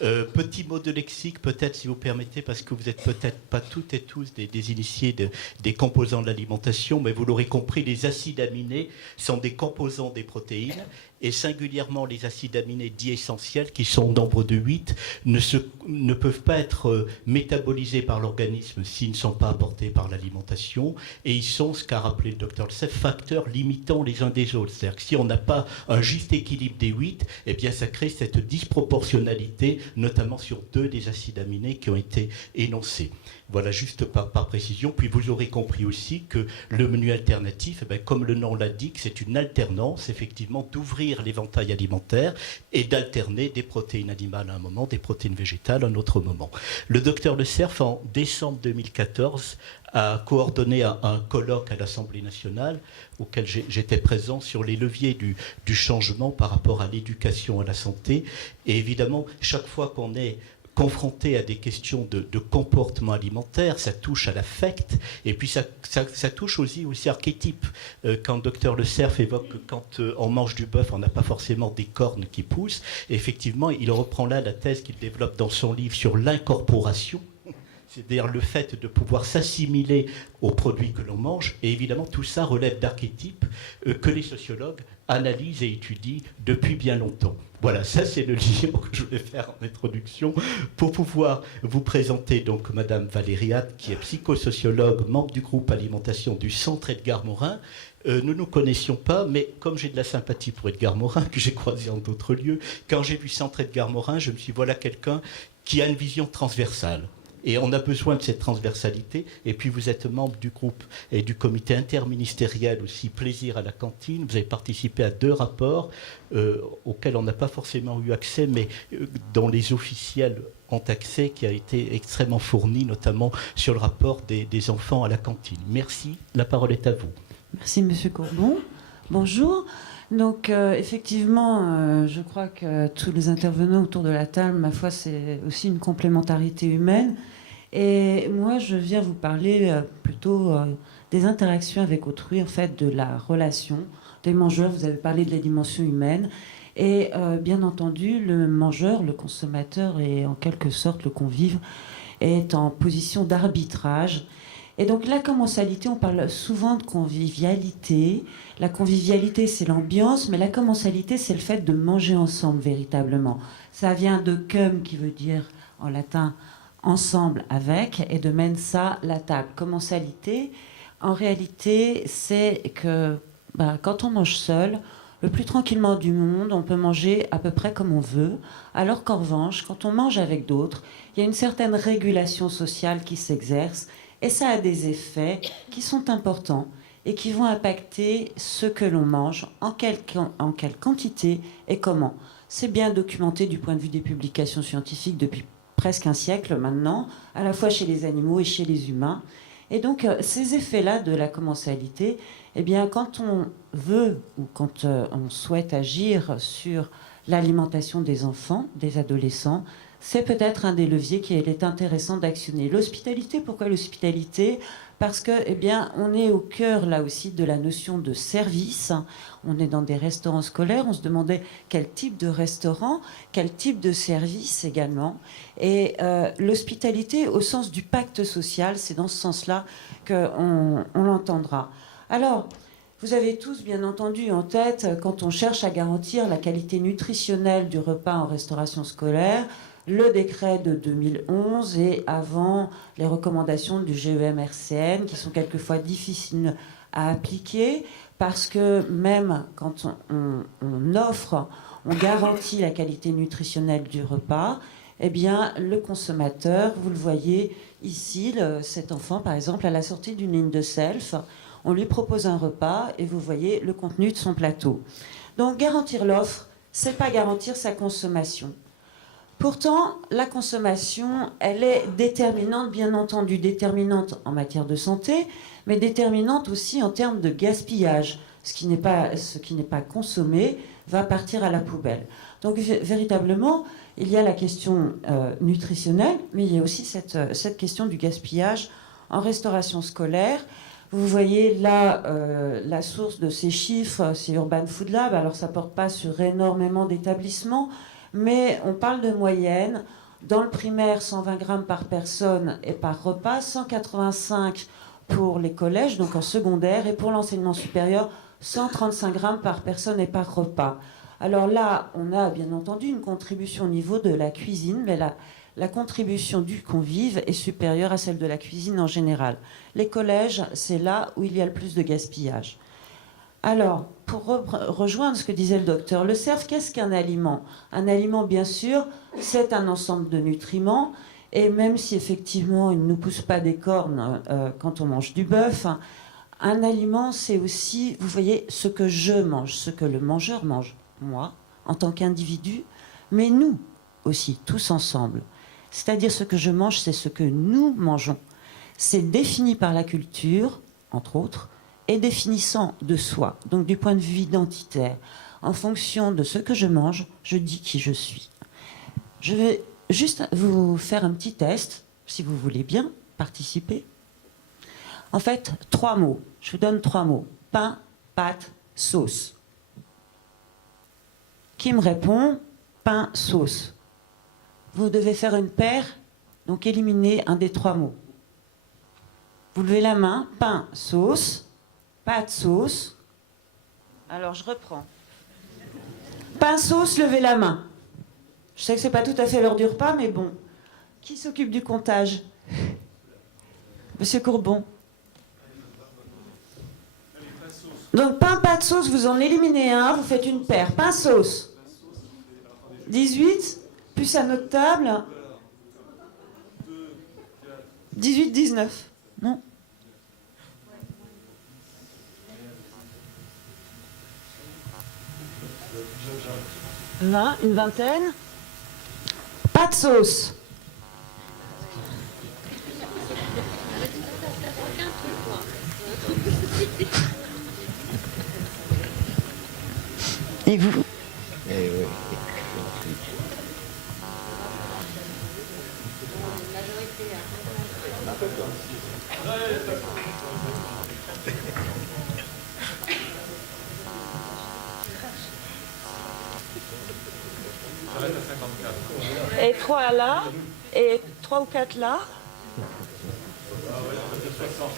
Petit mot de lexique, peut-être, si vous permettez, parce que vous n'êtes peut-être pas toutes et tous des initiés des composants de l'alimentation, mais vous l'aurez compris, les acides aminés sont des composants des protéines, et singulièrement les acides aminés dits essentiels, qui sont au nombre de 8, ne peuvent pas être métabolisés par l'organisme s'ils ne sont pas apportés par l'alimentation, et ils sont, ce qu'a rappelé le docteur Lessèvre, facteurs limitants les uns des autres. C'est-à-dire que si on n'a pas un juste équilibre des 8, eh bien ça crée cette disproportionnalité, notamment sur 2 des acides aminés qui ont été énoncés. Voilà, juste par précision. Puis vous aurez compris aussi que le menu alternatif, comme le nom l'indique, c'est une alternance, effectivement, d'ouvrir l'éventail alimentaire et d'alterner des protéines animales à un moment, des protéines végétales à un autre moment. Le docteur Lessèvre, en décembre 2014, a coordonné un colloque à l'Assemblée nationale auquel j'étais présent sur les leviers du changement par rapport à l'éducation, à la santé. Et évidemment, chaque fois qu'on est confronté à des questions de comportement alimentaire, ça touche à l'affect, et puis ça touche aussi archétypes. Quand le docteur Lessèvre évoque que quand on mange du bœuf, on n'a pas forcément des cornes qui poussent, et effectivement, il reprend là la thèse qu'il développe dans son livre sur l'incorporation, c'est-à-dire le fait de pouvoir s'assimiler aux produits que l'on mange, et évidemment tout ça relève d'archétypes que les sociologues analysent et étudient depuis bien longtemps. Voilà, ça c'est le lien que je voulais faire en introduction pour pouvoir vous présenter donc Madame Valérie Hatt, qui est psychosociologue, membre du groupe alimentation du Centre Edgar Morin. Nous ne nous connaissions pas, mais comme j'ai de la sympathie pour Edgar Morin, que j'ai croisé en d'autres lieux, quand j'ai vu Centre Edgar Morin, je me suis dit, voilà quelqu'un qui a une vision transversale. Et on a besoin de cette transversalité. Et puis vous êtes membre du groupe et du comité interministériel aussi Plaisir à la cantine. Vous avez participé à 2 rapports auxquels on n'a pas forcément eu accès, mais dont les officiels ont accès, qui a été extrêmement fourni, notamment sur le rapport des enfants à la cantine. Merci. La parole est à vous. Merci Monsieur Courbon. Bonjour. Donc effectivement, je crois que tous les intervenants autour de la table, ma foi, c'est aussi une complémentarité humaine. Et moi, je viens vous parler plutôt des interactions avec autrui, en fait, de la relation des mangeurs. Vous avez parlé de la dimension humaine. Et bien entendu, le mangeur, le consommateur et en quelque sorte le convive est en position d'arbitrage. Et donc la commensalité, on parle souvent de convivialité. La convivialité, c'est l'ambiance, mais la commensalité, c'est le fait de manger ensemble véritablement. Ça vient de cum, qui veut dire en latin ensemble avec, et de mensa, la table. Commensalité, en réalité, c'est que quand on mange seul, le plus tranquillement du monde, on peut manger à peu près comme on veut, alors qu'en revanche, quand on mange avec d'autres, il y a une certaine régulation sociale qui s'exerce, et ça a des effets qui sont importants et qui vont impacter ce que l'on mange, en quelle quantité et comment. C'est bien documenté du point de vue des publications scientifiques depuis presque un siècle maintenant, à la fois chez les animaux et chez les humains. Et donc, ces effets-là de la commensalité, eh bien, quand on veut ou quand on souhaite agir sur l'alimentation des enfants, des adolescents, c'est peut-être un des leviers qu'il est intéressant d'actionner. L'hospitalité, pourquoi l'hospitalité ? Parce que, eh bien, on est au cœur, là aussi, de la notion de service. On est dans des restaurants scolaires, on se demandait quel type de restaurant, quel type de service également. Et l'hospitalité, au sens du pacte social, c'est dans ce sens-là qu'on l'entendra. Alors, vous avez tous, bien entendu, en tête, quand on cherche à garantir la qualité nutritionnelle du repas en restauration scolaire, le décret de 2011 et avant les recommandations du GEM-RCN, qui sont quelquefois difficiles à appliquer, parce que même quand on offre, on garantit la qualité nutritionnelle du repas, eh bien, le consommateur, vous le voyez ici, cet enfant, par exemple, à la sortie d'une ligne de self, on lui propose un repas et vous voyez le contenu de son plateau. Donc, garantir l'offre, c'est pas garantir sa consommation. Pourtant, la consommation, elle est déterminante, bien entendu, déterminante en matière de santé, mais déterminante aussi en termes de gaspillage. Ce qui n'est pas consommé va partir à la poubelle. Donc, véritablement, il y a la question nutritionnelle, mais il y a aussi cette question du gaspillage en restauration scolaire. Vous voyez là la source de ces chiffres, c'est Urban Food Lab. Alors, ça ne porte pas sur énormément d'établissements, mais on parle de moyenne. Dans le primaire, 120 grammes par personne et par repas, 185 pour les collèges, donc en secondaire, et pour l'enseignement supérieur, 135 grammes par personne et par repas. Alors là, on a bien entendu une contribution au niveau de la cuisine, mais la contribution du convive est supérieure à celle de la cuisine en général. Les collèges, c'est là où il y a le plus de gaspillage. Alors, pour rejoindre ce que disait le docteur Le Cerf, qu'est-ce qu'un aliment? Un aliment, bien sûr, c'est un ensemble de nutriments, et même si effectivement il ne nous pousse pas des cornes quand on mange du bœuf, un aliment, c'est aussi, vous voyez, ce que je mange, ce que le mangeur mange, moi, en tant qu'individu, mais nous aussi, tous ensemble. C'est-à-dire ce que je mange, c'est ce que nous mangeons. C'est défini par la culture, entre autres, et définissant de soi, donc du point de vue identitaire. En fonction de ce que je mange, je dis qui je suis. Je vais juste vous faire un petit test, si vous voulez bien participer. En fait, 3 mots. Je vous donne 3 mots. Pain, pâte, sauce. Qui me répond? Pain, sauce. Vous devez faire une paire, donc éliminer un des 3 mots. Vous levez la main, pain, sauce, pâte, sauce. Alors je reprends. Pain, sauce, levez la main. Je sais que c'est pas tout à fait l'heure du repas, mais bon. Qui s'occupe du comptage? Monsieur Courbon. Donc pain, pâte, sauce, vous en éliminez un, vous faites une paire. Pain, sauce. 18, plus à notre table. 18, 19. Non? Une vingtaine. Pas de sauce. Et vous? Et 3 là, et 3 ou 4 là.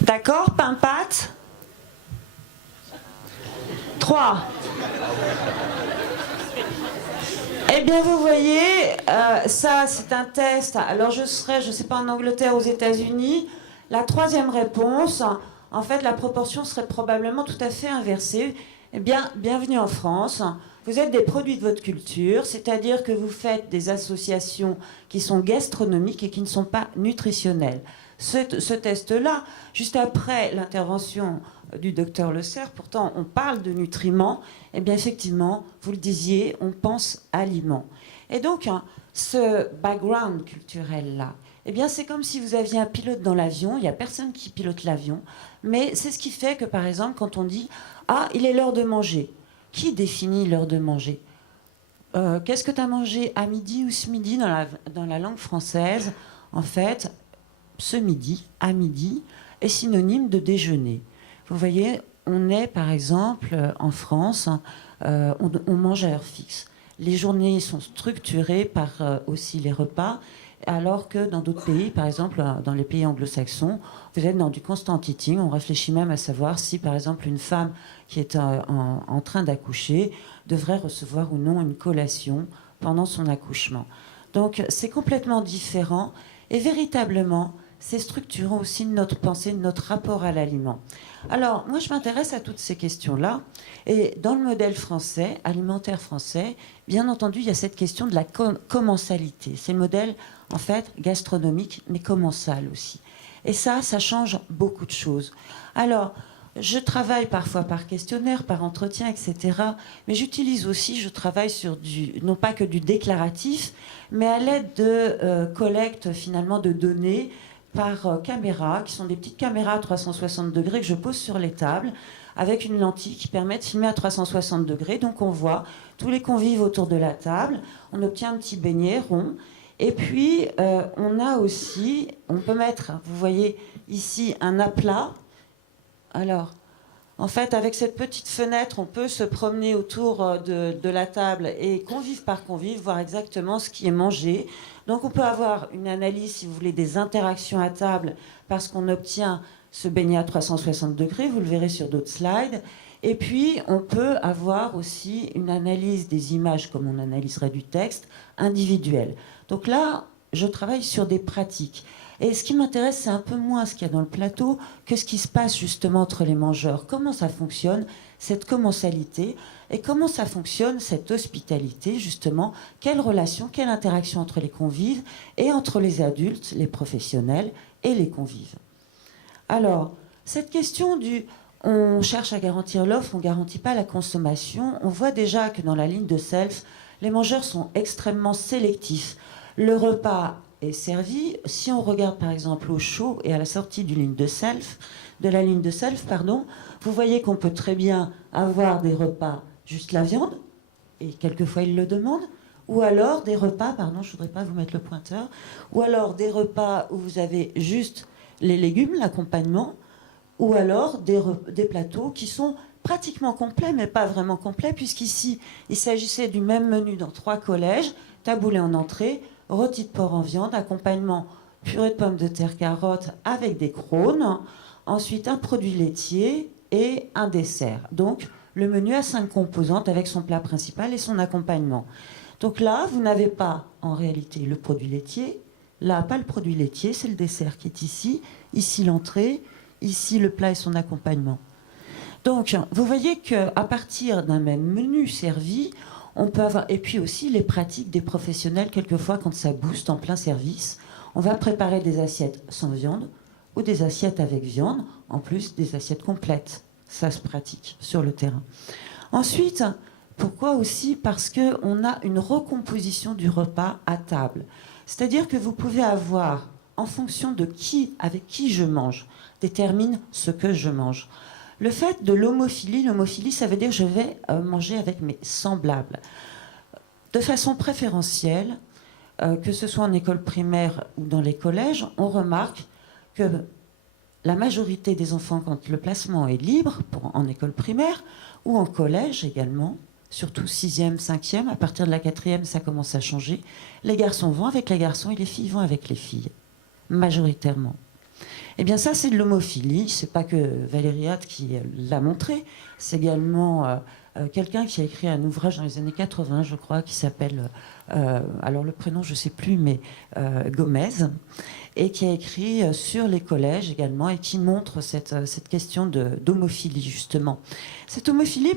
D'accord, pain pâte. 3. Eh bien, vous voyez, ça, c'est un test. Alors, je serais, je ne sais pas, en Angleterre, aux États-Unis. La 3e réponse, en fait, la proportion serait probablement tout à fait inversée. Eh bien, bienvenue en France. Vous êtes des produits de votre culture, c'est-à-dire que vous faites des associations qui sont gastronomiques et qui ne sont pas nutritionnelles. Ce test-là, juste après l'intervention du docteur Le Cerf, pourtant on parle de nutriments, eh bien effectivement, vous le disiez, on pense aliments. Et donc, ce background culturel-là, eh bien c'est comme si vous aviez un pilote dans l'avion, il n'y a personne qui pilote l'avion, mais c'est ce qui fait que, par exemple, quand on dit « Ah, il est l'heure de manger », qui définit l'heure de manger? Qu'est-ce que tu as mangé à midi ou ce midi dans la langue française? En fait, ce midi, à midi, est synonyme de déjeuner. Vous voyez, on est par exemple en France, on mange à heure fixe. Les journées sont structurées par aussi les repas, alors que dans d'autres pays, par exemple dans les pays anglo-saxons, vous êtes dans du constant eating. On réfléchit même à savoir si, par exemple, une femme qui est en train d'accoucher devrait recevoir ou non une collation pendant son accouchement. Donc c'est complètement différent et véritablement c'est structurant aussi de notre pensée, de notre rapport à l'aliment. Alors moi je m'intéresse à toutes ces questions-là et dans le modèle français, alimentaire français, bien entendu il y a cette question de la commensalité. C'est le modèle en fait gastronomique mais commensal aussi. Et ça change beaucoup de choses. Alors, je travaille parfois par questionnaire, par entretien, etc. Mais j'utilise aussi, je travaille sur non pas que du déclaratif, mais à l'aide de collecte finalement de données par caméra, qui sont des petites caméras à 360 degrés que je pose sur les tables, avec une lentille qui permet de filmer à 360 degrés. Donc on voit tous les convives autour de la table, on obtient un petit beignet rond. Et puis, on a aussi, on peut mettre, vous voyez ici, un aplat. Alors, En fait, avec cette petite fenêtre, on peut se promener autour de la table et convive par convive, voir exactement ce qui est mangé. Donc on peut avoir une analyse, si vous voulez, des interactions à table, parce qu'on obtient ce beignet à 360 degrés, vous le verrez sur d'autres slides. Et puis, on peut avoir aussi une analyse des images, comme on analyserait du texte, individuelle. Donc là, je travaille sur des pratiques. Et ce qui m'intéresse, c'est un peu moins ce qu'il y a dans le plateau que ce qui se passe justement entre les mangeurs. Comment ça fonctionne, cette commensalité, et comment ça fonctionne, cette hospitalité, justement. Quelle relation, quelle interaction entre les convives et entre les adultes, les professionnels et les convives. Alors, cette question du on cherche à garantir l'offre, on ne garantit pas la consommation, on voit déjà que dans la ligne de self, les mangeurs sont extrêmement sélectifs. Le repas est servi. Si on regarde par exemple au chaud et à la sortie de la ligne de self, vous voyez qu'on peut très bien avoir des repas juste la viande, et quelquefois ils le demandent, ou alors des repas, je ne voudrais pas vous mettre le pointeur, ou alors des repas où vous avez juste les légumes, l'accompagnement, ou alors des plateaux qui sont pratiquement complets, mais pas vraiment complets, puisqu'ici, il s'agissait du même menu dans 3 collèges, taboulé en entrée, rôti de porc en viande, accompagnement purée de pommes de terre, carottes avec des crônes, ensuite un produit laitier et un dessert. Donc, le menu a 5 composantes avec son plat principal et son accompagnement. Donc là, vous n'avez pas, en réalité, le produit laitier. Là, pas le produit laitier, c'est le dessert qui est ici. Ici, l'entrée. Ici, le plat et son accompagnement. Donc, vous voyez qu'à partir d'un même menu servi, on peut avoir... Et puis aussi, les pratiques des professionnels, quelquefois, quand ça booste en plein service, on va préparer des assiettes sans viande ou des assiettes avec viande, en plus des assiettes complètes. Ça se pratique sur le terrain. Ensuite, pourquoi aussi? Parce qu'on a une recomposition du repas à table. C'est-à-dire que vous pouvez avoir, en fonction de avec qui je mange, détermine ce que je mange. Le fait de l'homophilie, ça veut dire que je vais manger avec mes semblables. De façon préférentielle, que ce soit en école primaire ou dans les collèges, on remarque que la majorité des enfants, quand le placement est libre, en école primaire ou en collège également, surtout 6e, 5e, à partir de la 4e, ça commence à changer, les garçons vont avec les garçons et les filles vont avec les filles, majoritairement. Eh bien ça, c'est de l'homophilie. C'est pas que Valérie Hatt qui l'a montré, c'est également quelqu'un qui a écrit un ouvrage dans les années 80, je crois, qui s'appelle, alors le prénom je sais plus, mais Gomez, et qui a écrit sur les collèges également, et qui montre cette question d'homophilie, justement. Cette homophilie,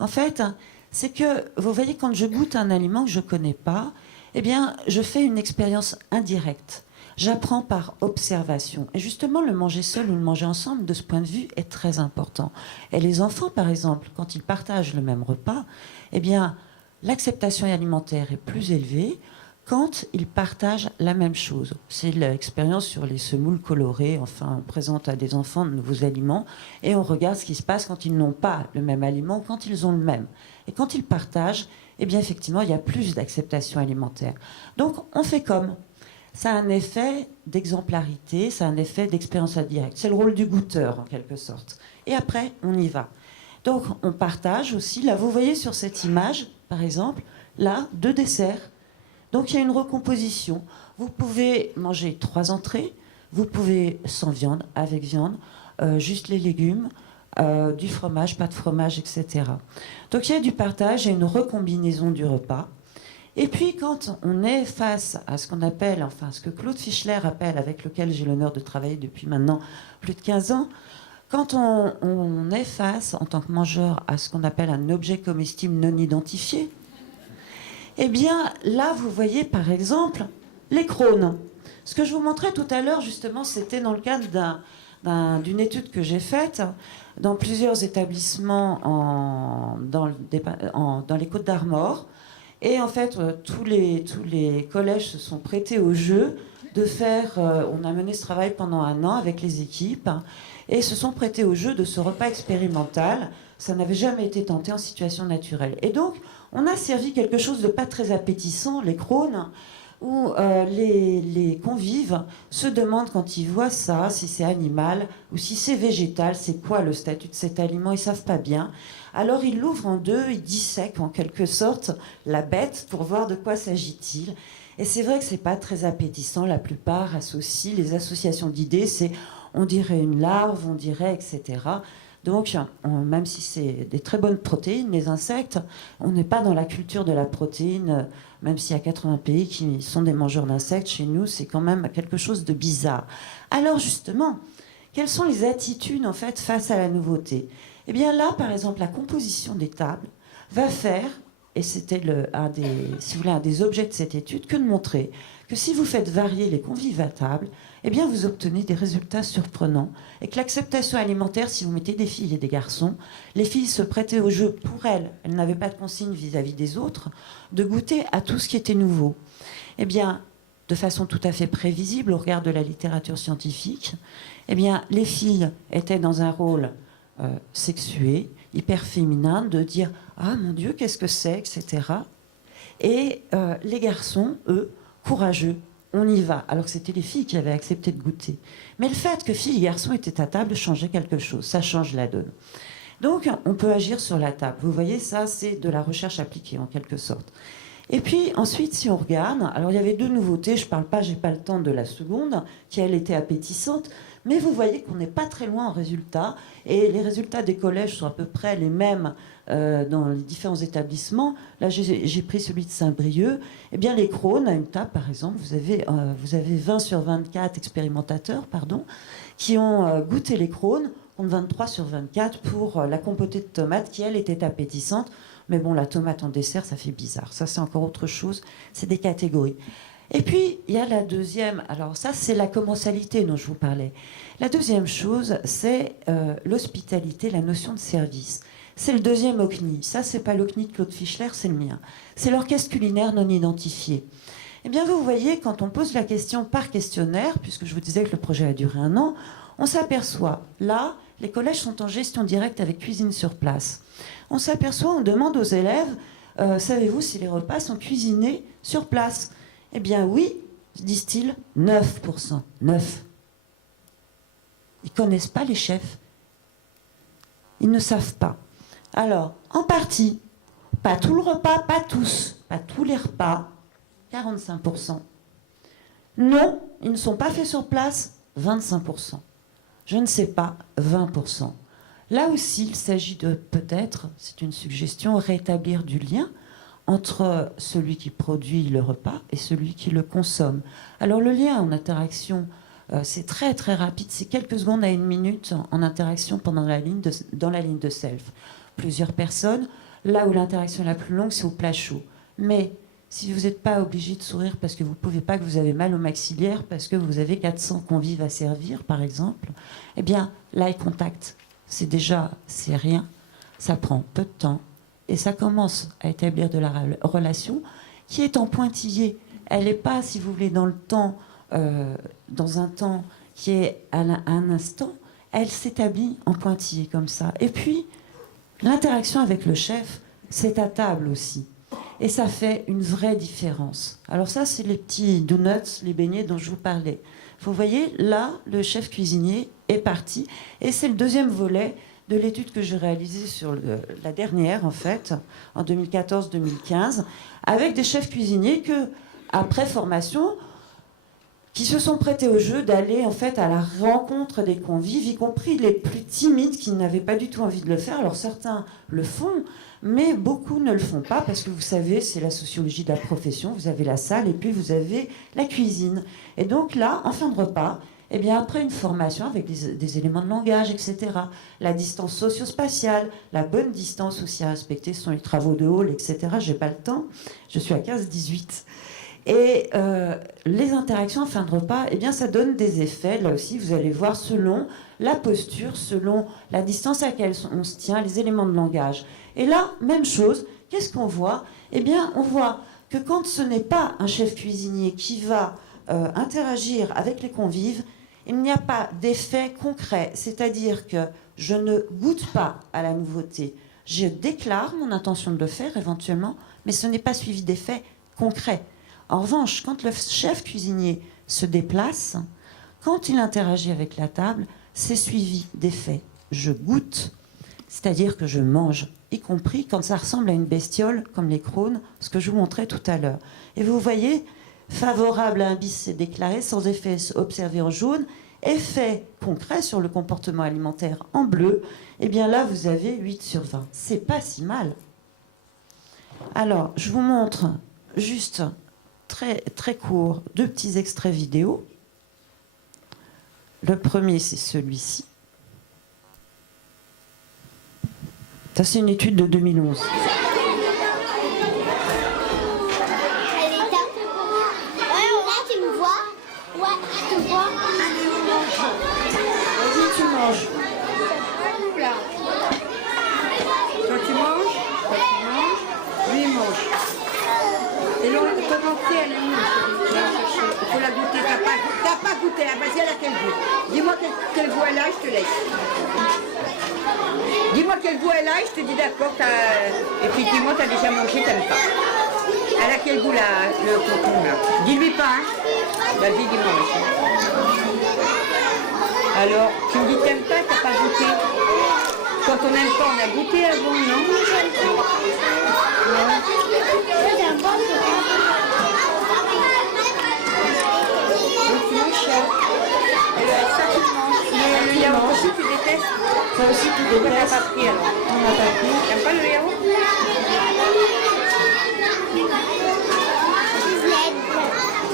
en fait, c'est que, vous voyez, quand je goûte un aliment que je connais pas, eh bien, je fais une expérience indirecte. J'apprends par observation. Et justement, le manger seul ou le manger ensemble, de ce point de vue, est très important. Et les enfants, par exemple, quand ils partagent le même repas, eh bien, l'acceptation alimentaire est plus élevée quand ils partagent la même chose. C'est l'expérience sur les semoules colorées. Enfin, on présente à des enfants de nouveaux aliments et on regarde ce qui se passe quand ils n'ont pas le même aliment ou quand ils ont le même. Et quand ils partagent, eh bien, effectivement, il y a plus d'acceptation alimentaire. Donc, on fait comme. Ça a un effet d'exemplarité, ça a un effet d'expérience indirecte. C'est le rôle du goûteur, en quelque sorte. Et après, on y va. Donc, on partage aussi. Là, vous voyez sur cette image, par exemple, là, 2 desserts. Donc, il y a une recomposition. Vous pouvez manger 3 entrées. Vous pouvez sans viande, avec viande, juste les légumes, du fromage, pas de fromage, etc. Donc, il y a du partage et une recombinaison du repas. Et puis, quand on est face à ce qu'on appelle, enfin, ce que Claude Fischler appelle, avec lequel j'ai l'honneur de travailler depuis maintenant plus de 15 ans, quand on est face, en tant que mangeur, à ce qu'on appelle un objet comestible non identifié, eh bien, là, vous voyez, par exemple, les crônes. Ce que je vous montrais tout à l'heure, justement, c'était dans le cadre d'une étude que j'ai faite dans plusieurs établissements dans les Côtes d'Armor. Et en fait, tous les collèges se sont prêtés au jeu de faire... on a mené ce travail pendant 1 an avec les équipes et se sont prêtés au jeu de ce repas expérimental. Ça n'avait jamais été tenté en situation naturelle. Et donc, on a servi quelque chose de pas très appétissant, les crônes, où les convives se demandent quand ils voient ça, si c'est animal ou si c'est végétal, c'est quoi le statut de cet aliment, ils savent pas bien. Alors ils l'ouvrent en deux, ils dissèquent en quelque sorte la bête pour voir de quoi s'agit-il. Et c'est vrai que c'est pas très appétissant, la plupart associent, les associations d'idées, c'est on dirait une larve, on dirait, etc. Donc, même si c'est des très bonnes protéines, les insectes, on n'est pas dans la culture de la protéine, même s'il y a 80 pays qui sont des mangeurs d'insectes, chez nous, c'est quand même quelque chose de bizarre. Alors, justement, quelles sont les attitudes, en fait, face à la nouveauté? Eh bien, là, par exemple, la composition des tables va faire, et c'était si vous voulez, un des objets de cette étude, que de montrer que si vous faites varier les convives à table, eh bien, vous obtenez des résultats surprenants. Et que l'acceptation alimentaire, si vous mettez des filles et des garçons, les filles se prêtaient au jeu pour elles n'avaient pas de consigne vis-à-vis des autres, de goûter à tout ce qui était nouveau. Eh bien, de façon tout à fait prévisible au regard de la littérature scientifique, eh bien, les filles étaient dans un rôle sexué, hyper féminin, de dire « Ah, mon Dieu, qu'est-ce que c'est ?» etc. Et les garçons, eux, courageux, on y va, alors que c'était les filles qui avaient accepté de goûter. Mais le fait que filles et garçons étaient à table changeait quelque chose, ça change la donne. Donc on peut agir sur la table. Vous voyez, ça c'est de la recherche appliquée en quelque sorte. Et puis ensuite, si on regarde, alors il y avait deux nouveautés, je parle pas, j'ai pas le temps de la seconde, qui elle était appétissante, mais vous voyez qu'on n'est pas très loin en résultats, et les résultats des collèges sont à peu près les mêmes dans les différents établissements. Là, j'ai pris celui de Saint-Brieuc. Eh bien, les Crohn, à une table, par exemple, vous avez 20 sur 24 expérimentateurs, qui ont goûté les Crohn, contre 23 sur 24 pour la compotée de tomates, qui, elle, était appétissante. Mais bon, la tomate en dessert, ça fait bizarre. Ça, c'est encore autre chose. C'est des catégories. Et puis, il y a la deuxième. Alors ça, c'est la commensalité dont je vous parlais. La deuxième chose, c'est l'hospitalité, la notion de service. C'est le deuxième OCNI. Ça, c'est pas l'OCNI de Claude Fischler, c'est le mien. C'est l'orchestre culinaire non identifié. Eh bien, vous voyez, quand on pose la question par questionnaire, puisque je vous disais que le projet a duré 1 an, on s'aperçoit, là, les collèges sont en gestion directe avec cuisine sur place. On s'aperçoit, on demande aux élèves, savez-vous si les repas sont cuisinés sur place? Eh bien oui, disent-ils, 9%. 9. Ils ne connaissent pas les chefs. Ils ne savent pas. Alors, en partie, pas tout le repas, pas tous, pas tous les repas, 45%. Non, ils ne sont pas faits sur place, 25%. Je ne sais pas, 20%. Là aussi, il s'agit de peut-être, c'est une suggestion, rétablir du lien entre celui qui produit le repas et celui qui le consomme. Alors le lien en interaction, c'est très très rapide, c'est quelques secondes à 1 minute en interaction dans la ligne de self. Plusieurs personnes, là où l'interaction est la plus longue, c'est au plat chaud. Mais si vous n'êtes pas obligé de sourire parce que vous ne pouvez pas, que vous avez mal au maxillaire, parce que vous avez 400 convives à servir, par exemple, eh bien, l'eye contact, c'est rien, ça prend peu de temps, et ça commence à établir de la relation qui est en pointillé. Elle n'est pas, si vous voulez, dans le temps, dans un temps qui est à un instant, elle s'établit en pointillé comme ça. Et puis, l'interaction avec le chef, c'est à table aussi. Et ça fait une vraie différence. Alors ça, c'est les petits donuts, les beignets dont je vous parlais. Vous voyez, là, le chef cuisinier est parti. Et c'est le deuxième volet de l'étude que j'ai réalisée sur la dernière, en fait, en 2014-2015, avec des chefs cuisiniers que, après formation, qui se sont prêtés au jeu d'aller en fait à la rencontre des convives, y compris les plus timides qui n'avaient pas du tout envie de le faire. Alors certains le font, mais beaucoup ne le font pas parce que vous savez, c'est la sociologie de la profession. Vous avez la salle et puis vous avez la cuisine. Et donc là, en fin de repas, eh bien, après une formation avec des éléments de langage, etc., la distance socio-spatiale, la bonne distance aussi à respecter, ce sont les travaux de hall, etc. J'ai pas le temps, je suis à 15-18. Et les interactions en fin de repas, eh bien, ça donne des effets. Là aussi, vous allez voir, selon la posture, selon la distance à laquelle on se tient, les éléments de langage. Et là, même chose, qu'est-ce qu'on voit? Eh bien, on voit que quand ce n'est pas un chef cuisinier qui va interagir avec les convives, il n'y a pas d'effet concret. C'est-à-dire que je ne goûte pas à la nouveauté. Je déclare mon intention de le faire éventuellement, mais ce n'est pas suivi d'effet concret. En revanche, quand le chef cuisinier se déplace, quand il interagit avec la table, c'est suivi d'effets. Je goûte, c'est-à-dire que je mange, y compris quand ça ressemble à une bestiole, comme les crônes, ce que je vous montrais tout à l'heure. Et vous voyez, favorable à un bis, c'est déclaré, sans effet observé en jaune, effet concret sur le comportement alimentaire en bleu, et bien là, vous avez 8 sur 20. C'est pas si mal. Alors, je vous montre juste très, très court 2 petits extraits vidéo. Le premier, c'est celui-ci. Ça, c'est une étude de 2011. Ouais, tu me vois? Ouais, je te vois. Vas-y, tu manges. Toi tu manges, lui il mange. Et l'on ton entier, elle est où? Il faut la goûter, t'as pas goûté, ah, vas-y, elle a quel goût? Dis-moi quel goût elle a, je te laisse. Dis-moi quel goût elle a, et je te dis d'accord, effectivement t'as déjà mangé, t'aimes pas. Elle a quel goût là, le concombre là? Dis-lui pas, hein? Vas-y, dis-moi, monsieur. Alors, tu me dis que t'aimes pas, t'as pas goûté? Quand on n'aime pas, on a goûté avant, non? Donc tu manges ça. Et ça tu manges. Le yaourt aussi tu détestes? Ça aussi, tu Pourquoi détestes. t'as pas pris alors? On n'a pas pris. T'aimes pas le yaourt?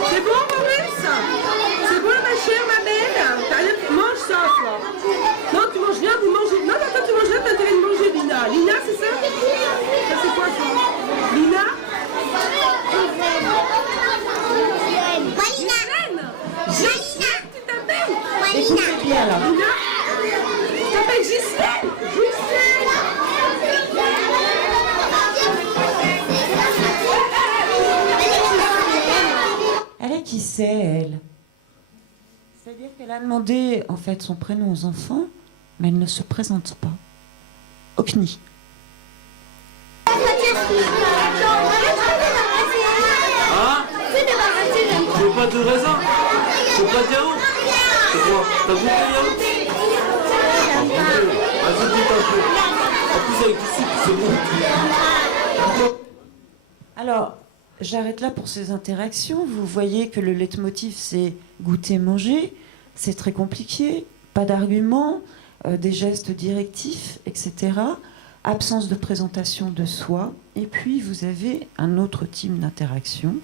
C'est bon Maurice? C'est bon ma chère, ma belle? Mange ça toi. Non tu manges rien, vous mangez. Non, toi tu manges rien, t'as intérêt de manger Lina. Lina c'est ça? Ça c'est quoi ça? Lina? Ghislaine, tu t'appelles? Écoutez bien là. Lina? Tu t'appelles Ghislaine? Elle est qui c'est, elle? C'est-à-dire qu'elle a demandé, en fait, son prénom aux enfants, mais elle ne se présente pas. Okni. Hein? Je veux pas de raisin. Je veux pas de yaourt. C'est quoi? T'as goûté le yaourt? Ah, goûté. Vas-y, goûte un peu. En plus, avec du sucre, c'est bon. Alors, j'arrête là pour ces interactions. Vous voyez que le leitmotiv, c'est goûter, manger. C'est très compliqué. Pas d'arguments, des gestes directifs, etc. Absence de présentation de soi. Et puis, vous avez un autre type d'interaction.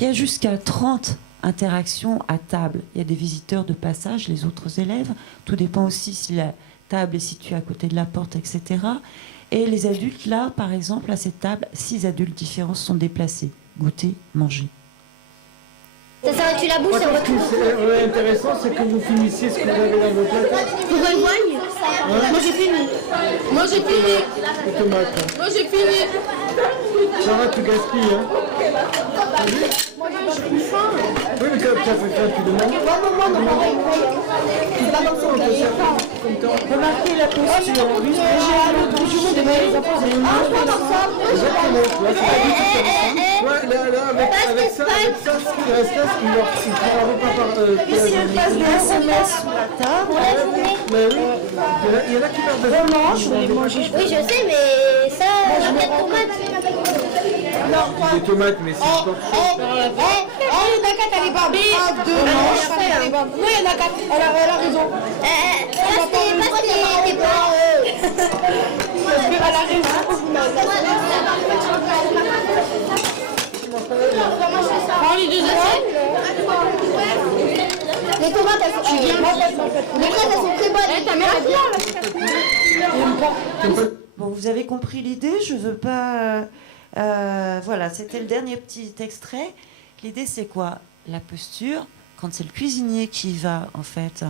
Il y a jusqu'à 30 interactions à table. Il y a des visiteurs de passage, les autres élèves. Tout dépend aussi si la table est située à côté de la porte, etc. Et les adultes, là, par exemple, à cette table, 6 adultes différents se sont déplacés. Goûter, manger. Ça s'arrête la bouche, ça va tout. Ce qui est intéressant, c'est que vous finissiez ce que vous avez dans votre plateau. Vous voyez? Moi j'ai fini. Moi j'ai fini. Les tomates. Hein. Moi j'ai fini. Sarah, tu gaspilles, hein? Moi j'ai plus faim. Oui, mais tu as fait ça, tu demandes. Moi, c'est pas comme ça, on gagne pas. Remarquez la posture. Les enfants, c'est une comme ça. Exactement. Là, c'est pas du tout comme ça. Ouais, là, avec ça, ce qui reste là, ce qui leur prend pas par... Et si elle passe des SMS sous la table, Mais oui, il y en a qui perdent de Oui, je sais, mais ça, la tête tomate. des tomates, mais c'est pas... Il y en a 4, elle est bonne. 1, 2, non, il y en a 4. Elle a raison. Parce que t'es pas... Parce qu'elle a raison. Prends les 2 assiettes. Les tomates, elles sont très bonnes. Ta mère est bien. bon, vous avez compris l'idée. Je veux pas. Voilà, c'était le dernier petit extrait. L'idée, c'est quoi? La posture. Quand c'est le cuisinier qui va en fait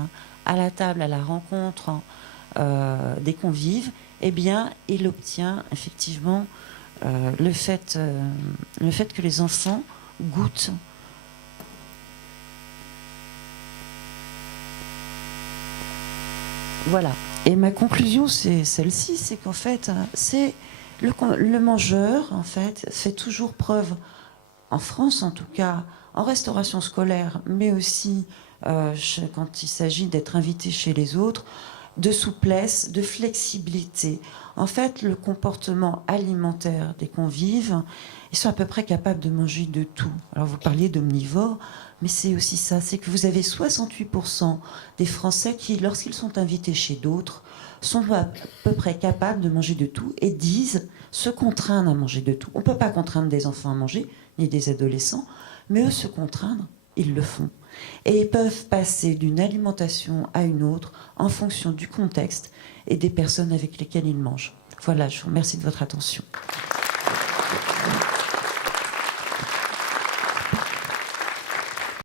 à la table, à la rencontre des convives, eh bien, il obtient effectivement le fait que les enfants goûtent. Voilà. Et ma conclusion, c'est celle-ci, c'est qu'en fait, c'est Le mangeur, en fait, fait toujours preuve, en France en tout cas, en restauration scolaire, mais aussi quand il s'agit d'être invité chez les autres, de souplesse, de flexibilité. En fait, le comportement alimentaire des convives, ils sont à peu près capables de manger de tout. Alors vous parliez d'omnivores, mais c'est aussi ça, c'est que vous avez 68% des Français qui, lorsqu'ils sont invités chez d'autres, sont à peu près capables de manger de tout et disent se contraindre à manger de tout. On ne peut pas contraindre des enfants à manger, ni des adolescents, mais eux se contraindre, ils le font. Et ils peuvent passer d'une alimentation à une autre en fonction du contexte et des personnes avec lesquelles ils mangent. Voilà, je vous remercie de votre attention.